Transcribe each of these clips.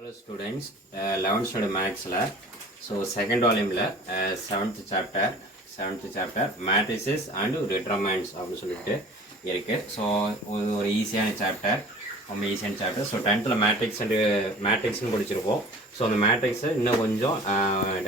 Hello students, 11th standard maths la so second volume la 7th chapter matrices and determinants அப்படி சொல்லிட்டு இருக்கு. So ஒரு ஈஸியான chapter, ரொம்ப ஈஸியான சாப்டர். ஸோ 10th மேட்ரிக்ஸ்னு படிச்சிருப்போம். ஸோ அந்த மேட்ரிக்ஸை இன்னும் கொஞ்சம்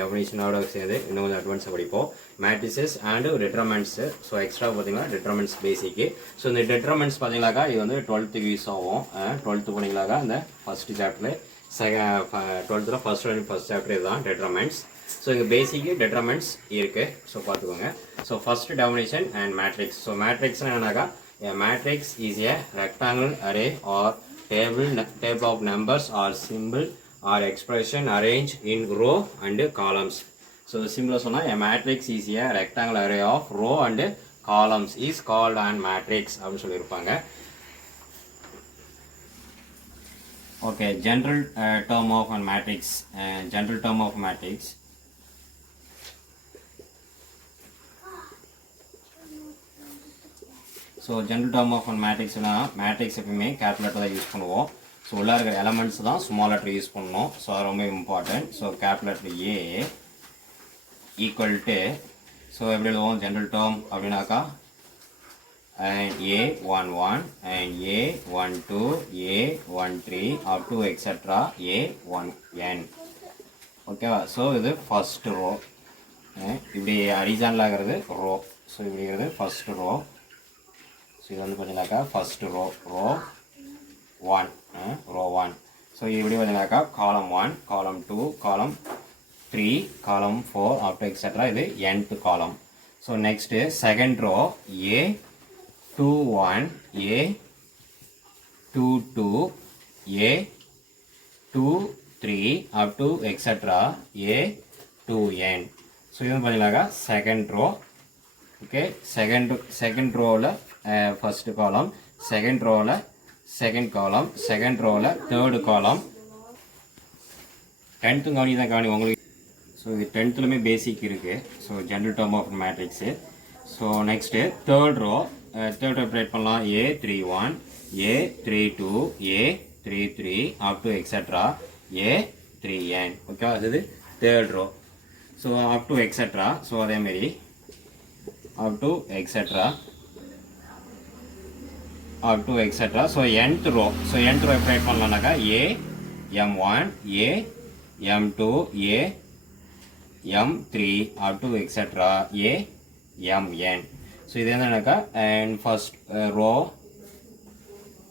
டெஃபினிஷனோட சேர்ந்து இன்னும் கொஞ்சம் அட்வான்ஸாக படிப்போம். Matrices and determinants. So extra பார்த்தீங்கன்னா டிட்டர்மெண்ட்ஸ் பேசிக்கு. ஸோ இந்த டிட்டர்மெண்ட்ஸ் பார்த்தீங்கன்னாக்கா இது வந்து 12th யூஸ் ஆகும். 12th போனீங்களாக்கா அந்த ஃபஸ்ட்டு சாப்டரில் 12th ஃபர்ஸ்ட் சாப்டர் இதுதான் determinants. ஸோ இங்கே பேசிக்கு determinants இருக்குது. ஸோ பார்த்துக்கோங்க. So first definition and matrix. So மேட்ரிக்ஸ்னு என்னன்னாக்கா matrix is a rectangle array or table of numbers or symbol or expression arranged in row and columns. So சிம்பிளாக சொன்னால் a matrix is a rectangle array of row and columns is called an matrix அப்படின்னு சொல்லியிருப்பாங்க. Okay, general term of a matrix. General term of matrix. So general term of a matrix na matrix எப்பவுமே calculator தான் use பண்ணுவோம். So உள்ள இருக்கிற elements தான் small letter use பண்ணணும். So அது ரொம்ப important. So calculator A equal to, so எப்படி எழுதுவோம் ஜென்ரல் டேர்ம் அப்படின்னாக்கா and A11 and A12 A13 up to etc A1n. ஓகேவா? ஸோ இது ஃபர்ஸ்ட் ரோ. இப்படி ஹரிசான்ல ஆகிறது ரோ. ஸோ இப்படி இருக்கிறது ஃபர்ஸ்ட் ரோ. ஸோ இது வந்து பார்த்தீங்கன்னாக்கா first row, row 1, row 1. So இப்படி பார்த்தீங்கன்னாக்கா காலம் 1, காலம் 2, காலம் 3, காலம் 4 up to etc. இது nth column. So next second row A21 A22 A23 up to etc. A2n. So இது பார்த்தீங்கன்னாக்கா செகண்ட் ரோ. ஓகே, செகண்ட் ரோவில் ஃபர்ஸ்ட் காலம், செகண்ட் ரோவில் செகண்ட் காலம், செகண்ட் ரோவில் தேர்டு காலம். 10th கவனி உங்களுக்கு. ஸோ இது 10thலுமே பேசிக் இருக்குது. So general term of matrix. So next third row. Third operate பண்ணலாம் A31 A32 A33 up to etc. A3n. Okay, அது third row. So up to etcetera. So அதேமாரி அப் to etcetera up to etcetera. So nth row. So nth row operate பண்ணலாம்னாக்கா AM1 AM2 AM3 up to etc. AMN. So இது என்னன்னாக்கா and first row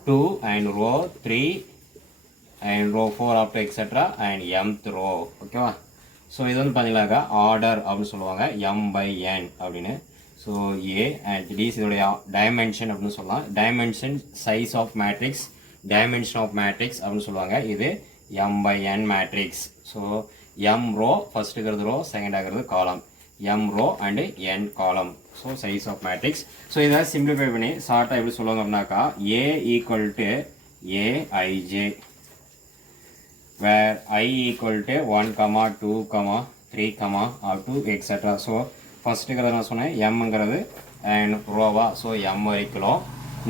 2 and row 3 and row 4 up to etc. And mth row. ஓகேவா? So இது வந்து பார்த்தீங்கன்னாக்கா order அப்படின்னு சொல்லுவாங்க, m/n அப்படின்னு. ஸோ ஏ அண்ட் டிஸ் இதோடைய டைமென்ஷன் அப்படின்னு சொல்லலாம். Dimension size of matrix, dimension of matrix அப்படின்னு சொல்லுவாங்க. இது m/n matrix. So m row, first இருக்கிறது ரோ, செகண்ட் ஆகிறது column. m row and n column. So size of matrix. So இதை சிம்பிளிஃபை பண்ணி ஷார்ட்டாக எப்படி சொல்லுவாங்க அப்படின்னாக்கா A equal to Aij, where I equal to 1, 2, 3, up to etc. So ஃபர்ஸ்ட்டுங்கிறத நான் சொன்னேன் mங்கிறது அண்ட் ரோவா. ஸோ m வரைக்கும்.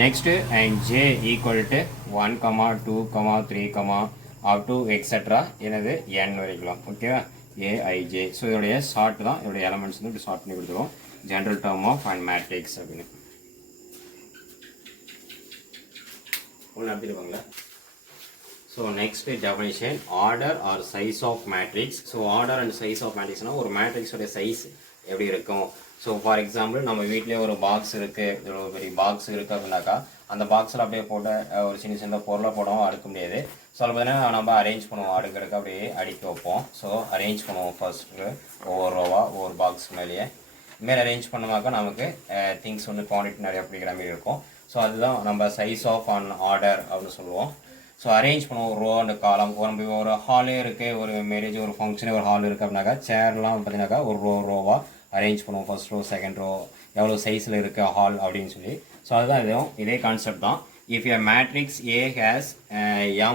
Next and J equal to 1, 2, 3, up to etc. எனது n வரைக்கும். ஓகேவா? Aij. ஸோ இதோடைய ஷார்ட் தான், இதோடைய எலமெண்ட்ஸ் வந்து இப்படி ஷார்ட் பண்ணி கொடுத்துருவோம். General term of and matrix அப்படின்னு ஒன்று நடத்திருப்பாங்களா? So next definition order or size of matrix. So order and size of மேட்ரிக்ஸ்னால் ஒரு மேட்ரிக்ஸோடைய சைஸ் எப்படி இருக்கும். ஸோ ஃபார் எக்ஸாம்பிள் நம்ம வீட்லேயே ஒரு பாக்ஸ் இருக்குது, ஒரு பெரிய பாக்ஸ் இருக்குது அப்படின்னாக்கா அந்த பாக்ஸில் அப்படியே போட்டு ஒரு சின்ன சின்ன பொருளை போடவும் அடுக்க முடியாது. ஸோ அதில் பார்த்தீங்கன்னா நம்ம அரேஞ்ச் பண்ணுவோம், அடுக்கிறதுக்கு அப்படியே அடுக்கி வைப்போம். ஸோ அரேஞ்ச் பண்ணுவோம் ஃபர்ஸ்ட்டு ஒவ்வொரு ரோவாக ஒவ்வொரு பாக்ஸ் மேலேயே. இதுமாரி அரேஞ்ச் பண்ணோமாக்கா நமக்கு திங்ஸ் வந்து குவான்டிட்டி நிறையா பிடிக்கிற மாதிரி இருக்கும். ஸோ அதுதான் நம்ம சைஸ் ஆஃப் ஆன் ஆர்டர் அப்படின்னு சொல்லுவோம். ஸோ அரேஞ்ச் பண்ணுவோம் ரோ அண்ட் காலம். நம்ம ஒரு ஹாலே இருக்குது, ஒரு மேரேஜ் ஒரு ஃபங்க்ஷனே ஒரு ஹால் இருக்குது அப்படின்னாக்கா சேர்லாம் பார்த்தீங்கன்னாக்கா ஒரு ரோவாக அரேஞ்ச் பண்ணுவோம். ஃபர்ஸ்ட் ரோ செகண்ட் ரோ எவ்வளோ சைஸில் இருக்குது ஹால் அப்படின்னு சொல்லி. ஸோ அதுதான் இதே கான்செப்ட் தான். If a matrix A has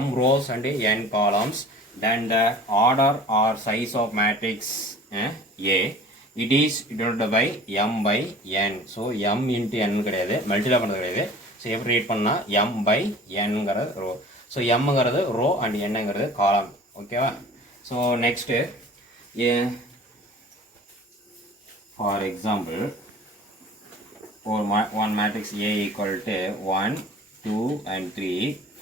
m rows and n columns, then the order or size of matrix A, it is divided by m/n. So m into n கிடையாது, multiply பண்ணுறது கிடையாது. So எப்படி read பண்ணால் m/n row. So எம்ங்கிறது row and என்னங்கிறது column. ஓகேவா? So next for example one matrix A equal to 1 2 and 3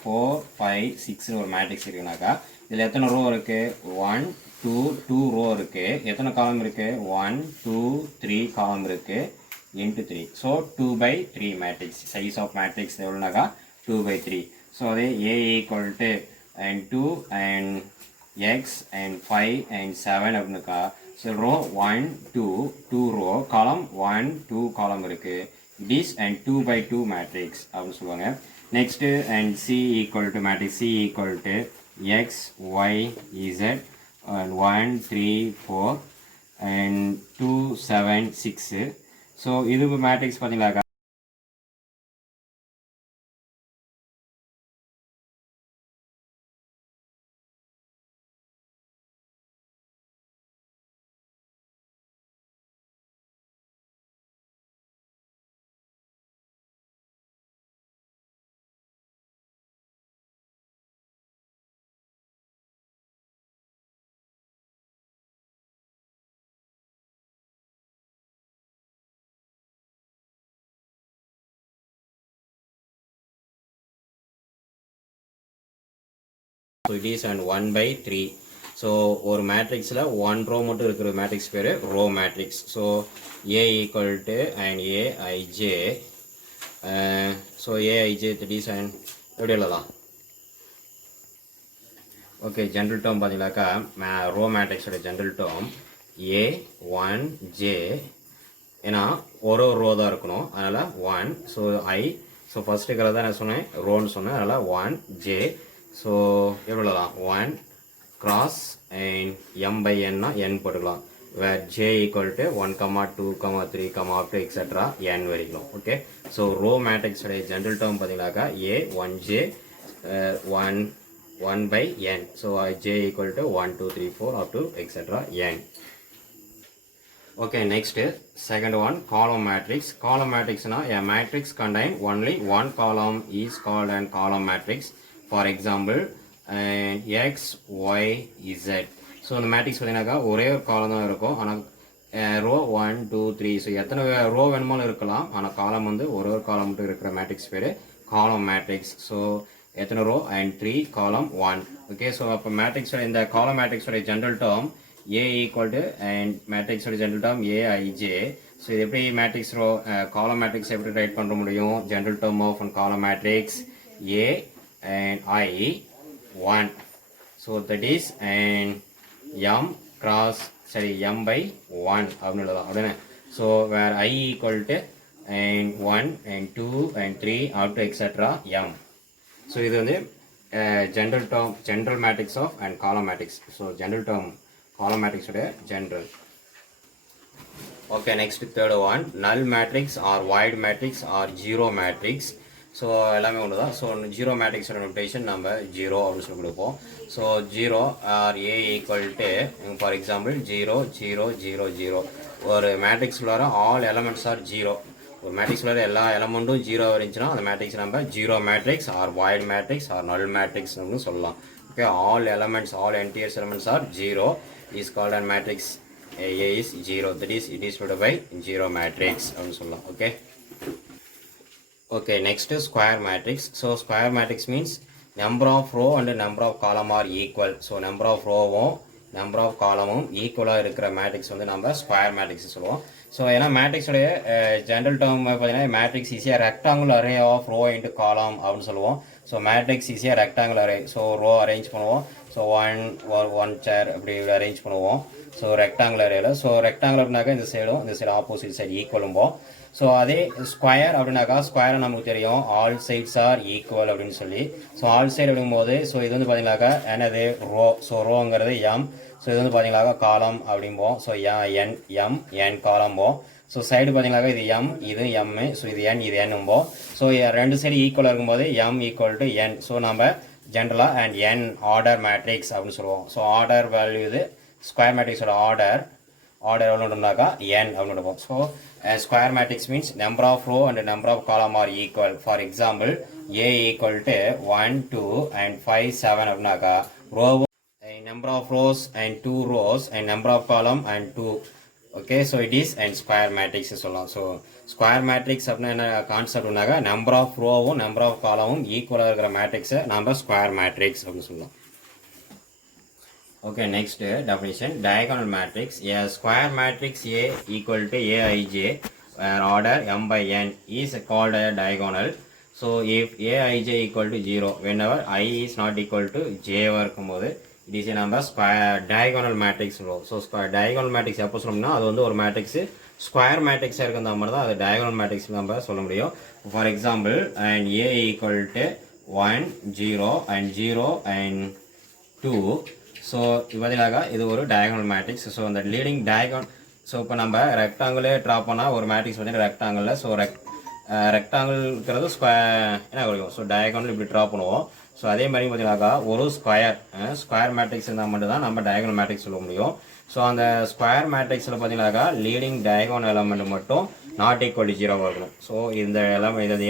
4 5 6 ஒரு matrix இருக்குனாக்கா இதில் எத்தனை ரோ இருக்கு? 1 2 ரோ இருக்கு. எத்தனை காலம் இருக்கு? 1 2 3 காலம் இருக்கு into 3. So 2/3 matrix. Size of matrix எவ்வளோனாக்கா 2/3. ஸோ அதே A equal to and 2 and x and 5 and 7 அப்படின்னாக்கா ஸோ ரோ 1 2 ரோ காலம் 1 2 காலம் இருக்கு. this and 2/2 மேட்ரிக்ஸ் அப்படின்னு சொல்லுவாங்க. Next and C equal to matrix C equal to x y z and 1 3 4 and 2 7 6. So இது matrix பார்த்தீங்களாக்கா so it is and 1/3. So ஒரு மேட்ரிக்ஸில் 1 ரோ மட்டும் இருக்கிற மேட்ரிக்ஸ் பேர் row matrix. So A equal to and Aij. So Aij that is and எப்படி எழுதலாம்? Okay, general term பார்த்தீங்கன்னாக்கா ரோ மேட்ரிக்ஸோட ஜென்ரல் டேர்ம் A1J. ஏன்னா ஒரு ரோ தான் இருக்கணும், அதனால் 1. ஸோ ஸோ ஃபஸ்ட்டு கலர் தான் நான் சொன்னேன் ரோன்னு சொன்னேன், அதனால் 1J. ஸோ எவ்வளோலாம் 1 cross and m/n n போட்டுக்கலாம். where j equal to 1 2 3 up to etc n வரைக்கும். ஓகே, ஸோ ரோ மேட்ரிக்ஸோடைய ஜென்ரல் டேர்ம் பார்த்தீங்கன்னாக்கா A1J 1/n. So j equal to 1 2 3 4 up to etc n. Okay, next second one, column matrix. Column matrix na a matrix contain only one column is called an column matrix. For example, x y z. So இந்த matrix பார்த்தீங்கன்னாக்கா ஒரே ஒரு காலம் தான் இருக்கும், ஆனால் row 1 2 3. So எத்தனை row வேணுமாலும் இருக்கலாம், ஆனால் காலம் வந்து ஒரு காலம் மட்டும் இருக்கிற மேட்ரிக்ஸ் பேர் காலம் மேட்ரிக்ஸ். ஸோ எத்தனை ரோ and 3 காலம் 1. ஓகே, ஸோ அப்போ மேட்ரிக்ஸோட இந்த காலம் மேட்ரிக்ஸோட general term A equal to and மேட்ரிக்ஸோட ஜென்ரல் டேர்ம் Aij. ஸோ இது எப்படி மேட்ரிக்ஸ் ரோ காலம் மேட்ரிக்ஸ் எப்படி ரைட் பண்ண முடியும்? General term of column matrix A and I 1. So that is and m cross m/1 அப்படின்னு எழுதலாம் அப்படின்னா. So where I equal to and 1 and 2 and 3 up to etc m. So இது வந்து general term general matrix of and column matrix. So general term column மேட்ரிக்ஸோட general. Okay, next third one, null matrix or void matrix or zero matrix. So எல்லாமே ஒன்று தான். So zero மேட்ரிக்ஸோட notation நம்ம zero அப்படின்னு சொல்லி கொடுப்போம். So zero or A equal to for example 0 0 0 0. ஒரு மேட்ரிக்ஸ் உள்ளார ஆல் எலமெண்ட்ஸ் ஆர் ஜீரோ. ஒரு மேட்ரிக்ஸ் உள்ளார எல்லா எலமெண்ட்டும் ஜீரோ இருந்துச்சுன்னா அந்த மேட்ரிக்ஸ் நம்ம zero matrix or void matrix or null matrix அப்படின்னு சொல்லலாம். Okay, all elements all entire elements are zero is called an matrix. A is 0, that is it is divided by 0 matrix அப்படின்னு சொல்லலாம். Okay, okay, next is square matrix. So square matrix means number of row and number of column are equal. So number of row number of column ஈக்குவலாக இருக்கிற matrix வந்து நம்ம square matrix சொல்லுவோம். So ஏன்னா மேட்ரிக்ஸோடைய general term பார்த்தீங்கன்னா matrix ஈஸியாக rectangular array of row into column அப்படின்னு சொல்லுவோம். ஸோ மேட்ரிக்ஸ் ஈஸியாக rectangular array. So row arrange பண்ணுவோம். ஸோ ஒன் சேர் அப்படி அரேஞ்ச் பண்ணுவோம். ஸோ ரெக்டாங்குலர் அரேல. ஸோ ரெக்டாங்குலர்னாக்கா இந்த சைடு ஆப்போசிட் சைடு ஈக்குவலும்போம். ஸோ அதே ஸ்கொயர் அப்படின்னாக்கா ஸ்கொயரை நமக்கு தெரியும் ஆல் சைட்ஸ் ஆர் ஈக்குவல் அப்படின்னு சொல்லி. ஸோ ஆல் சைடு அப்படிங்கும்போது ஸோ இது வந்து பார்த்தீங்கன்னாக்கா என்னது ரோ. ஸோ ரோங்கிறது எம். ஸோ இது வந்து பார்த்தீங்கன்னாக்கா காலம் அப்படிம்போம். ஸோ என் காலம்போம். ஸோ சைடு பார்த்தீங்கன்னாக்கா இது எம் இது எம். ஸோ இது என் இது என்னும்போம். ஸோ ரெண்டு சைடு ஈக்குவலாக இருக்கும்போது m equal to n. So நம்ம ஜென்ரலாக அண்ட் என் ஆர்டர் மேட்ரிக்ஸ் அப்படின்னு சொல்லுவோம். ஸோ ஆர்டர் வேல்யூ இது ஸ்கொயர் மேட்ரிக்ஸோட ஆர்டர் எவ்வளோனாக்கா n அப்படின்னு எடுப்போம். So square matrix means number of row and number of column are equal. For example A equal to 1 2 and 5 7 அப்படின்னாக்கா ரோவும் number of rows and 2 rows and number of column and 2. Okay, so it is and square matrix சொல்லலாம். So square matrix அப்படின்னா என்ன கான்செப்ட்னாக்கா number of rowவும் number of columnவும் ஈக்குவலாக இருக்கிற மேட்ரிக்ஸை நம்ம square matrix அப்படின்னு சொல்லலாம். Okay, next definition, diagonal matrix. A square matrix A equal to Aij where order m by n is called a diagonal. So if Aij equal to 0, whenever I is not equal to j இருக்கும்போது it is a number square diagonal matrix. So square diagonal matrix எப்போ சொல்லணும்னா அது வந்து ஒரு matrix square மேட்ரிக்ஸாக இருக்கிற மாதிரி தான் அது diagonal matrix நம்ம சொல்ல முடியும். For example, and A equal to 1 0 and 0 and 2. So பதிலாக இது ஒரு டயகனல் மேட்ரிக்ஸ். ஸோ அந்த லீடிங் டயகன், ஸோ இப்போ நம்ம ரெக்டாங்கிளே ட்ரா பண்ணால் ஒரு மேட்ரிக்ஸ் பார்த்தீங்கன்னா ரெக்டாங்கிளில், ஸோ ரெக்டாங்கிள் இருக்கிறது ஸ்கொயர் என்ன கிடைக்கும். ஸோ டயகனல் இப்படி ட்ரா பண்ணுவோம். ஸோ அதே மாதிரி பார்த்தீங்கன்னாக்கா ஒரு ஸ்கொயர் மேட்ரிக்ஸ் இருந்தால் மட்டும் தான் நம்ம டயகனல் மேட்ரிக்ஸ் சொல்ல முடியும். ஸோ அந்த ஸ்கொயர் மேட்ரிக்ஸில் பார்த்தீங்கன்னாக்கா லீடிங் டயகனல் எலமெண்ட் மட்டும் நாட் ஈக்குவல் டு 0 இருக்கணும். ஸோ இந்த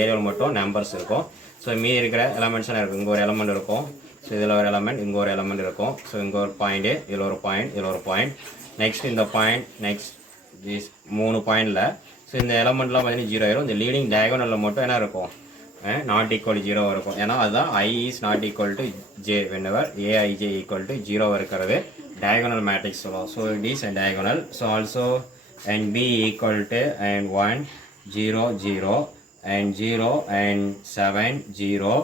ஏரியாவில் மட்டும் நம்பர்ஸ் இருக்கும். ஸோ மீதி இருக்கிற எலமெண்ட்ஸ் எல்லாம் இருக்கும். இங்கே ஒரு எலமெண்ட் இருக்கும், ஸோ இதில் ஒரு எலமெண்ட், இங்கே ஒரு எலமெண்ட் இருக்கும். ஸோ இங்கே ஒரு பாயிண்ட்டு, இதில் ஒரு பாயிண்ட், இதில் ஒரு பாயிண்ட், நெக்ஸ்ட் இந்த பாயிண்ட், நெக்ஸ்ட் திஸ் 3 பாயிண்டில். ஸோ இந்த எலமெண்ட்லாம் பார்த்தீங்கன்னா 0 ஆயிரும். இந்த லீடிங் டயகனலில் மட்டும் என்ன இருக்கும், நாட் ஈக்குவல் 0 இருக்கும். ஏன்னா அதுதான் I is not equal to j whenever Aij equal to 0 இருக்கிறது diagonal matrix சொல்லுவோம். So it is a diagonal. So also and B equal to and 1 0 0 and 0 and 7 0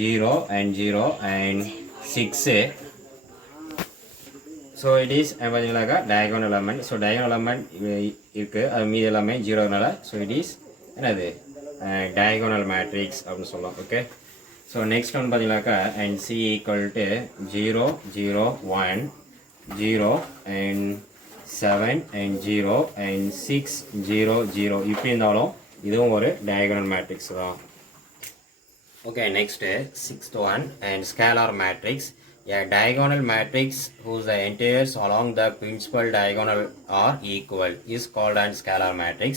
0 and 0 and 6. So it is பார்த்தீங்கன்னாக்கா diagonal element. So diagonal element இருக்குது, அது மீது எல்லாமே 0னால so it is என்னது diagonal matrix அப்படின்னு சொல்லலாம். Okay, so next ஒன்று பார்த்தீங்கன்னாக்கா and C equal to 0 0 1 0 and 7 and 0 and 6 0 0 இப்படி இருந்தாலும் இதுவும் ஒரு diagonal matrix தான். Okay, next sixth one and scalar matrix. A diagonal matrix whose the integers along the principal diagonal are equal is called an scalar matrix.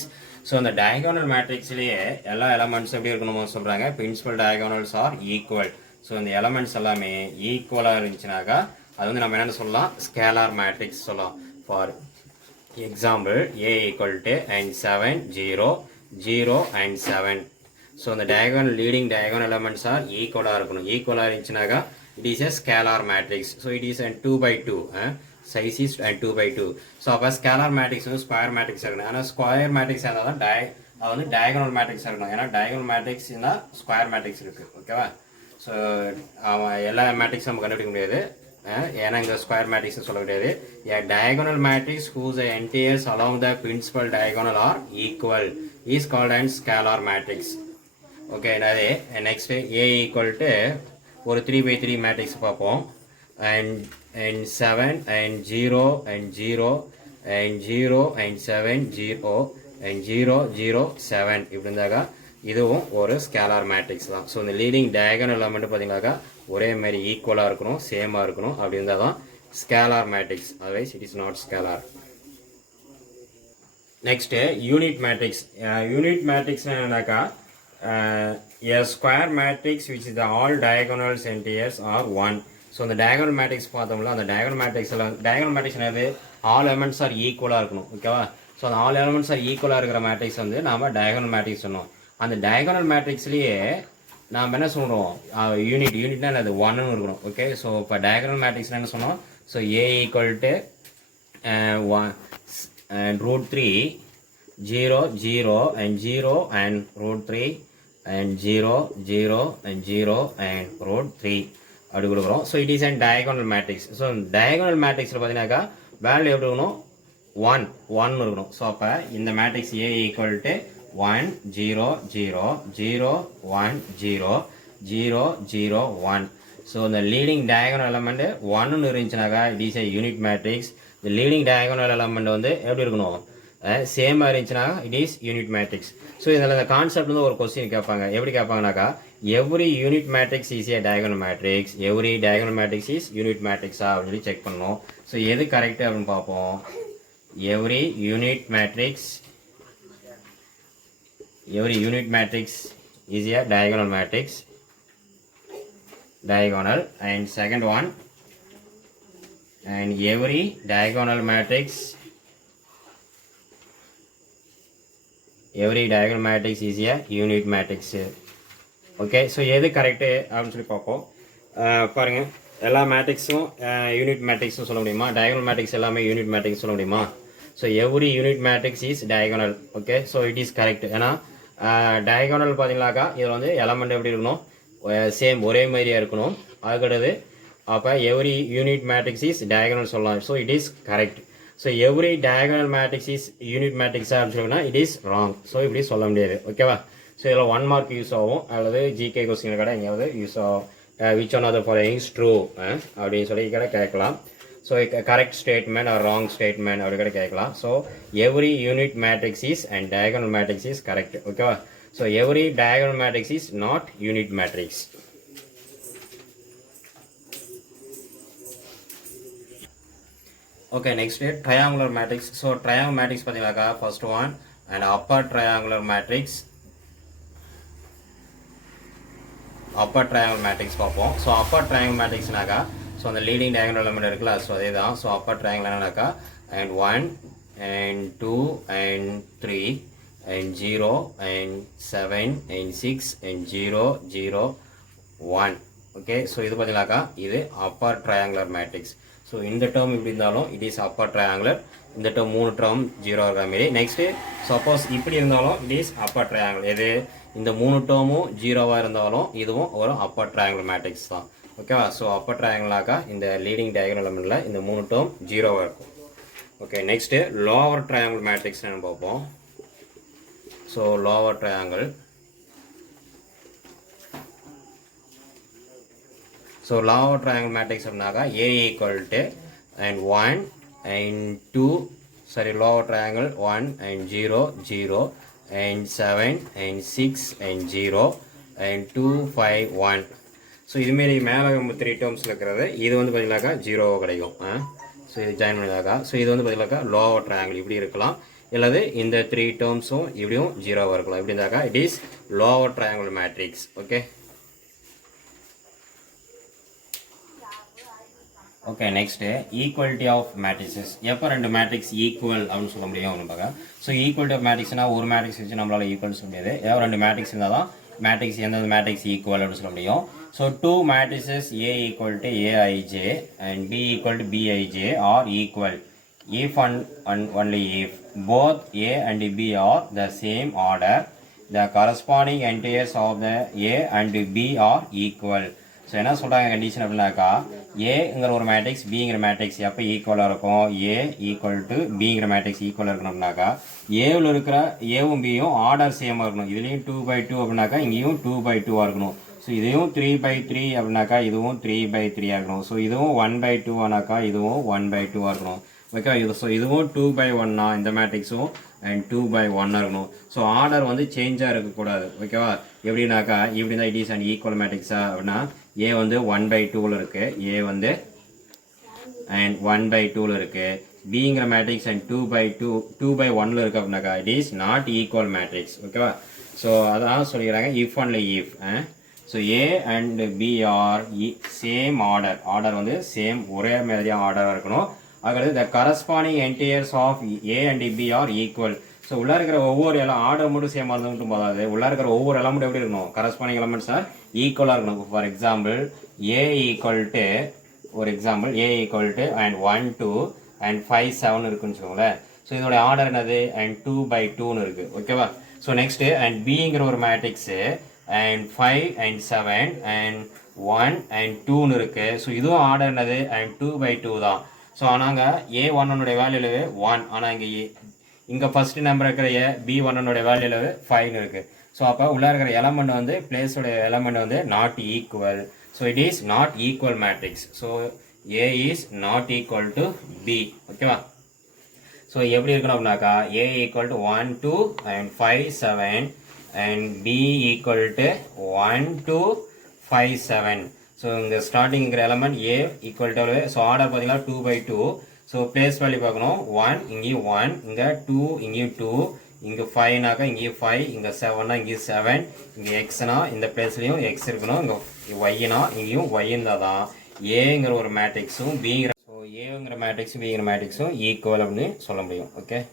So இந்த diagonal matrixலயே எல்லா elements எப்படி இருக்கணும்னு சொல்றாங்க, principal diagonals are equal. So இந்த elements எல்லாமே ஈக்குவலாக இருந்துச்சுனாக்கா அது வந்து நம்ம என்ன சொல்லலாம், scalar matrix சொல்லலாம். For example, A equal to and 7 0 0 and 7. So இந்த லீடிங் diagonal elements are ஈக்குவலாக இருக்கணும். ஈக்குவலாக இருந்துச்சுனாக்கா it is a scalar matrix. So it is a 2 by 2 size is 2 by 2. So அப்போ ஸ்கேலார் மேட்ரிக்ஸ் வந்து ஸ்கொயர் மேட்ரிக்ஸ் இருக்கணும். ஆனால் square matrix இருந்தால் தான் அது வந்து diagonal மேட்ரிக்ஸ் இருக்கணும். ஏன்னா diagonal மேட்ரிக்ஸ் இருந்தால் ஸ்கொயர் மேட்ரிக்ஸ் இருக்குது. ஓகேவா, ஸோ எல்லா மேட்ரிக்ஸும் நம்ம கண்டுபிடிக்க முடியாது, ஏன்னா இங்கே ஸ்கொயர் மேட்ரிக்ஸ் சொல்ல முடியாது. A diagonal matrix whose integers along the principal diagonal are equal is called an scalar matrix. Okay, அதே நெக்ஸ்ட் A ஈக்குவல் டு ஒரு 3 by 3 மேட்ரிக்ஸ் பார்ப்போம். and 7 and 0 and 0 and 0 and 7 0 and 0 0 7 இப்படி இருந்தாக்கா இதுவும் ஒரு scalar matrix தான். So இந்த leading diagonal element பார்த்தீங்கன்னாக்கா ஒரே மாதிரி ஈக்குவலாக இருக்கணும், சேமாக இருக்கணும். அப்படி இருந்தால் தான் scalar matrix, otherwise it is not scalar. Next unit matrix. Unit matrix என்னன்னாக்கா a square matrix which is the all diagonal integers are 1. So இந்த diagonal matrix பார்த்தோம்ல, அந்த diagonal matrix என்னது, all elements are ஈக்குவலாக இருக்கணும். ஓகேவா, ஸோ அந்த all elements are ஈக்குவலாக இருக்கிற மேட்ரிக்ஸ் வந்து நாம் diagonal matrix சொன்னோம். அந்த diagonal matrixலேயே நாம் என்ன சொல்கிறோம், யூனிட்னா அது 1ன்னு இருக்கணும். ஓகே, ஸோ இப்போ diagonal matrix என்ன சொன்னோம், so A equal to √3 0 0 and 0 and √3 and 0 0 and 0 and √3 அப்படி கொடுக்குறோம். So it is and diagonal matrix. So diagonal மேட்ரிக்ஸில் பார்த்தீங்கன்னாக்கா வேல்யூ எப்படி இருக்கணும், 1 இருக்கணும். ஸோ அப்போ இந்த matrix A equal to 1 0 0 0 1 0 0 0 1. So இந்த லீடிங் டயகோனல் எலமெண்ட் 1ன்னு இருந்துச்சுனாக்கா it is a unit matrix. இந்த லீடிங் டயகோனல் எலமெண்ட் வந்து எப்படி இருக்கணும், சேமாக இருந்துச்சுன்னா it is unit matrix. So இதில் இந்த கான்செப்ட் வந்து ஒரு கொஸ்டின் கேட்பாங்க. எப்படி கேட்பாங்கனாக்கா, every unit matrix is a diagonal matrix, every diagonal matrix is unit மேட்ரிக்ஸா அப்படின்னு சொல்லி செக் பண்ணணும். ஸோ எது கரெக்டு அப்படின்னு பார்ப்போம். Every unit matrix is a diagonal matrix, diagonal. And second one, and every diagonal matrix is a unit matrix. Okay, so எது correct அப்படின்னு சொல்லி பார்ப்போம். பாருங்கள், எல்லா மேட்ரிக்ஸும் யூனிட் மேட்ரிக்ஸும் சொல்ல முடியுமா? டயகனல் மேட்ரிக்ஸ் எல்லாமே யூனிட் மேட்ரிக்ஸ் சொல்ல முடியுமா? So every unit matrix is diagonal. Okay, so it is correct. ஏன்னா டயகனல் பார்த்தீங்கன்னாக்கா இதில் வந்து எலமெண்ட் எப்படி இருக்கணும்? சேம் ஒரே மாதிரியாக இருக்கணும். அதுக்கடுத்து அப்போ every unit matrix is diagonal சொல்லலாம். So it is correct. So every diagonal matrix is unit மேட்ரிக்ஸாக அப்படின்னு சொன்னா இட் இஸ் ராங். ஸோ இப்படி சொல்ல முடியாது. ஓகேவா? ஸோ இதில் 1 மார்க் யூஸ் ஆகும், அல்லது ஜிகே கொஸ்டின் கடை எங்கேயாவது யூஸ் ஆகும். Which one of the following is true அப்படின்னு சொல்லி கடை கேட்கலாம். So correct statement or wrong statement அப்படி கடை கேட்கலாம். So every unit matrix is and diagonal matrix is correct. ஓகேவா? So every diagonal matrix is not unit matrix. Okay, next triangular matrix. So triangular matrix பார்த்தீங்கன்னாக்கா first one and upper triangular matrix பார்ப்போம். So upper triangle matrixனாக்கா so அந்த leading diagonal element இருக்குல்ல, so அதே தான். So upper triangle என்னன்னாக்கா and 1 and 2 and 3 and 0 and 7 and 6 and 0 0 1. Okay, so இது பார்த்தீங்கன்னாக்கா இது upper triangular matrix. ஸோ இந்த டேர்ம் இப்படி இருந்தாலும் இட் இஸ் அப்பர் ட்ரையாங்குலர். இந்த டேர்ம் 3 டேர்ம் 0 இருக்கிற மாரி. நெக்ஸ்ட்டு சப்போஸ் இப்படி இருந்தாலும் இட் இஸ் அப்பர் ட்ரையாங்குலர். எது? இந்த 3 டேர்மும் 0வாக இருந்தாலும் இதுவும் ஒரு அப்பர் ட்ரையாங்குலர் மேட்ரிக்ஸ் தான். ஓகேவா? ஸோ அப்பர் ட்ரையாங்குலாக்கா இந்த லீடிங் டயகனல் எலிமெண்ட்டில் இந்த 3 டேர்ம் 0வாக இருக்கும். Okay, next lower triangular matrix என்னன்னு பார்ப்போம். So lower triangle. So lower triangle matrix அப்படினாக்கா A equal to and 1 and 2, sorry, lower triangle 1 and 0 0 and 7 and 6 and 0 and 2 5 1. So இதுமாரி மேலே 3 டேர்ம்ஸில் இருக்கிறது இது வந்து பார்த்தீங்கன்னாக்கா 0 கிடைக்கும். ஸோ இது ஜாயின் பண்ணினாக்கா ஸோ இது வந்து பார்த்தீங்கன்னாக்கா லோவர் ட்ரையாங்கிள் இப்படி இருக்கலாம், இல்லாது இந்த 3 டேர்ம்ஸும் இப்படியும் 0வாக இருக்கலாம். இப்படி இருந்தாக்கா it is lower triangle matrix. Okay, okay, next equality of matrices. எப்போ 2 மேட்ரிக்ஸ் ஈக்குவல் அப்படின்னு சொல்ல முடியும் அப்படின்னு பார்க்க. ஸோ ஈக்குவலிட்டி ஆஃப் மேட்ரிக்ஸ்னால் ஒரு மேட்ரிக்ஸ் வச்சு நம்மளால் ஈக்குவல் சொல்ல முடியாது. ஏதாவது 2 மேட்ரிக்ஸ் இருந்தால் தான் மேட்ரிக்ஸ் எந்தெந்த மேட்ரிக்ஸ் ஈக்குவல் அப்படின்னு சொல்ல முடியும். So 2 matrices A equal to AIJ and B equal to BIJ are equal if and only if both A and B are the same order, the corresponding entities of the A and B are equal. So என்ன சொல்கிறாங்க condition அப்படின்னாக்கா ஏங்கிற ஒரு matrix பிங்கிற matrix எப்போ ஈக்குவலாக இருக்கும்? ஏ equal to பிங்கிற மேட்ரிக்ஸ் ஈக்குவலாக இருக்கணும்னாக்கா ஏவில் இருக்கிற ஏவும் பியும் ஆர்டர் சேமாக இருக்கணும். இதுலேயும் 2/2 அப்படின்னாக்கா இங்கேயும் 2/2 இருக்கணும். ஸோ இதையும் 3/3 அப்படின்னாக்கா இதுவும் 3/3 இருக்கணும். ஸோ இதுவும் 1/2 ஆனாக்கா இதுவும் 1/2 இருக்கணும். ஓகே, ஸோ இதுவும் 2/1 இந்த மேட்ரிக்ஸும் அண்ட் 2/1 இருக்கணும். ஸோ ஆர்டர் வந்து சேஞ்சாக இருக்கக்கூடாது. ஓகேவா? எப்படின்னாக்கா இப்படி தான் இட் இஸ் அண்ட் ஈக்குவல் மேட்ரிக்ஸா அப்படின்னா ஏ வந்து 1/2 இருக்குது, ஏ வந்து அண்ட் 1/2 இருக்குது. பிங்கிற மேட்ரிக்ஸ் அண்ட் 2/1 இருக்குது அப்படின்னாக்கா it is not equal matrix. ஓகேவா? ஸோ அதான் சொல்லிக்கிறாங்க if only if. So A and B are same order, order வந்து சேம் ஒரே மாதிரியாக ஆர்டராக இருக்கணும். அதாவது the corresponding entities of A and B are equal. So உள்ளே இருக்கிற ஒவ்வொரு ஆர்டர் மட்டும் சேமாக இருந்தால் மட்டும் போதாது, உள்ளே இருக்கிற ஒவ்வொரு எலமெண்ட் எப்படி இருக்கணும்? கரஸ்பாண்டிங் எலமெண்ட்ஸ் ஆர் ஈக்குவலாக இருக்கணும். For example A equal to ஒரு example A equal to and 1 2 and 5 7 இருக்குன்னு வச்சுக்கோங்களேன். ஸோ இதோட ஆர்டர் என்னது? அண்ட் 2/2 இருக்குது. ஓகேவா? ஸோ நெக்ஸ்ட்டு அண்ட் பிங்கிற ஒரு matrix and 5 and 7 and 1 and 2 இருக்குது. ஸோ இதுவும் ஆர்டர் என்னது? அண்ட் 2/2 தான். ஸோ நாங்கள் A1 வேல்யூ 1, ஆனால் இங்கே ஃபஸ்ட்டு நம்பர் இருக்கிற B1 வேல்யூ 5 இருக்குது. ஸோ அப்போ உள்ளே இருக்கிற எலமெண்ட் வந்து பிளேஸோட எலமெண்ட் வந்து not equal. So it is not equal matrix. So A is not equal to B. ஓகேவா? ஸோ எப்படி இருக்கணும் அப்படின்னாக்கா A equal to 1 2 and 5 7 and B equal to 1 2 5 7. So இங்கே ஸ்டார்டிங்கிற element A equal to, so order பார்த்தீங்கன்னா 2/2. So place value பார்க்கணும் 1, இங்கேயும் 1, இங்கே 2, இங்கேயும் 2, இங்கே 5நாக்கா இங்கேயும் 5, இங்கே 7னா இங்கேயும் 7, இங்கே எக்ஸ்னா இந்த பிளேஸ்லையும் எக்ஸ் இருக்கணும், இங்கே ஒய்னா இங்கேயும் ஒய் இருந்தால் தான் ஏங்கிற ஒரு மேட்ரிக்ஸும் பிங்கிற. ஸோ ஏங்கிற மேட்ரிக்ஸும் பிங்கிற மேட்ரிக்ஸும் ஈக்குவல் அப்படின்னு சொல்ல முடியும். ஓகே.